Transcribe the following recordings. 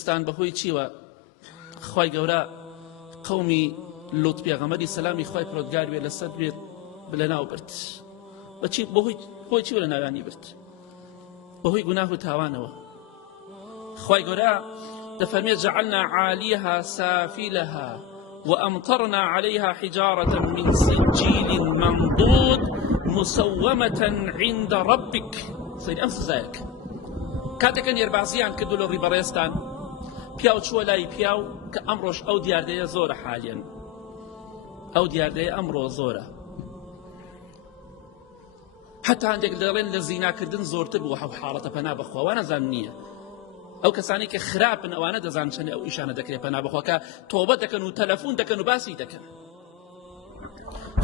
ستان بەهۆی چیوە خی گەورە قەومی لوت پێغەمبەری سەلامی خی پرۆتگار بێ لەسەر بێت لە ناو برد بەچی بەهۆی چی لە ناویانی برد بەهۆی گوناه و تاوانەوە خی گەورە دەفەرمێت جعلنا عاليها سافلها وأمطرنا عليها حجارة من سجيل منضود مسومة عند ربك سيد أمس زايك كاتك نيربازيان كدو لو ريباريستان پیاو چوە لای پیاو کە ئەمڕۆژ ئەو دیاردەیە زۆرە حالیان ئەو دیاردەیە ئەمڕۆ زۆرە حتا هەندێک دەڵێن لە زیناکردن زۆرتر بوو حەو حاڵەتە پەنا بەخوا وا نەزانم نییە ئەو کەسانی کە خراپن ئەوانە دەزانن چەندە ئەو ئیشانە دەکرێت پەنا بەخوا کە تۆبە دەکەن و تەلەفۆن دەکەن و باسی دەکەن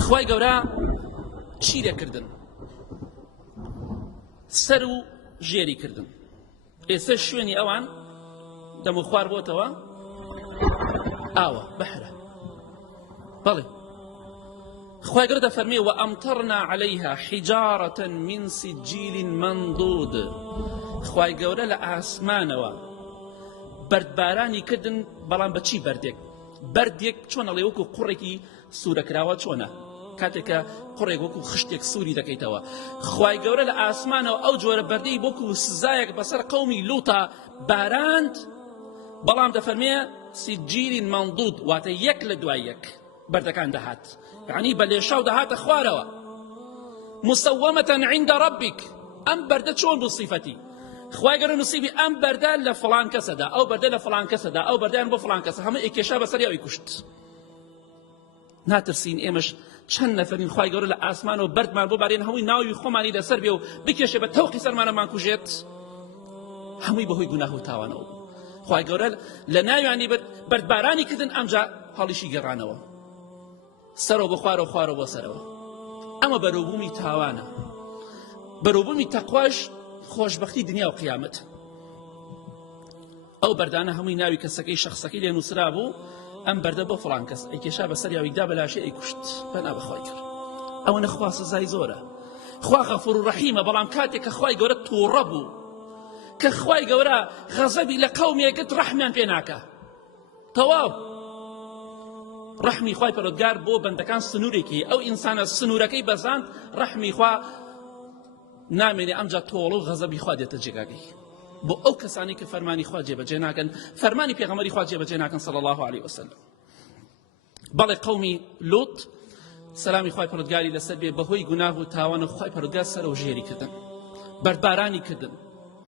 خوای گەورە چی لێکردن سەر و ژێری کردن ئێستا شوێنی ئەوان دەم و خوار بۆتەوە ئاوە بەحرە بەڵێ خوای گەورە دەفەرمێ وأمطرنا عليها حجارة من سجيل منضود خوای گەورە لە ئاسمانەوە بەردبارانی کردن بەڵام بە چی بەردێک چۆن ئەڵێ وەکو قوڕێکی سوورەکراوە چۆنە کاتێککە قوڕێک وەکو خشتێک سووری دەکەیتەوە خوای گەورە لە ئاسمانەوە ئەو جۆرە بەردەی وەکو سزایەک بەسەر قەومی لوتە باراند بەڵام دەفەرمێ سجیل منضود واتە یەک لە دوای یەک بەردەکان دەهات یعنی بە لێشاو دەهاتە خوارەوە مسومة عند ربك ئەم بەردە چۆن بوو صیفەتی خوای گەورە نووسیبی ئەم بەردە لە فڵان کەسەدا ئەو بەردە لە فڵان کەسەدا ئەو بەردەیان بۆ فڵان کەسە هەموو ئێکێشا بەسەری ئەوی کوشت ناترسین ئێمەش چەند نەفەرین خوای گەورە لە ئاسمانەوە بەردمان بۆ بارێن هەمووی ناوی خۆمانی لەسەر بێ و بکێشێ بە تەوقی سەرمانەمان کوژێت هەمووی بەهۆی گوناه و تاوانەوە خوای گەورە لە ناویانی بەردبارانی کردن ئەمجا هەڵیشی گەڕانەوە سەرەوە بە خوارەوە خوارەوە بۆ سەرەوە ئەمە بەروبوومی تاوانە بەروبوومی تەقواش خۆشبەختی دنیا و قیامەت ئەو بەردانە هەمووی ناوی کەسەکەی شەخسەکەی لێ نووسرا بوو ئەم بەردە بۆ فڵان کەس ئەیکێشا بەسەر یاویدا بەلاشێ ئەیکوشت پەنا بەخوای کرد ئەوە نەخوا سزای زۆرە خوا غەفوور و ڕەحیمە بەڵام کاتێک کە خوای گەورە تووڕە بوو کە خوای گەورە غەزەبی لە قەومێکت ڕەحمیان پێ ناکە تەواو ڕەحمی خوای پەروەردگار بۆ بەندەکان سنوورێکی ئەو ئینسانە سنوورەکەی بەزاند ڕەحمی خوا نامێنێ ئەمجا تۆڵە و غەزەبی خوا دێتە جێگاکەی بۆ ئەو کەسانی کە فەرمانی خوا جێبەجێ ناکەن فەرمانی پێغەمبەری خوا جێبەجێ ناکەن صلی الله عليه وسلم بەڵێ قەومی لوت سەلامی خوای پەروەردگاری لەسەر بێ بەهۆی گوناه و تاوان و خوای پەروەردگار سەرەوە ژێری کردن بەردبارانی کردن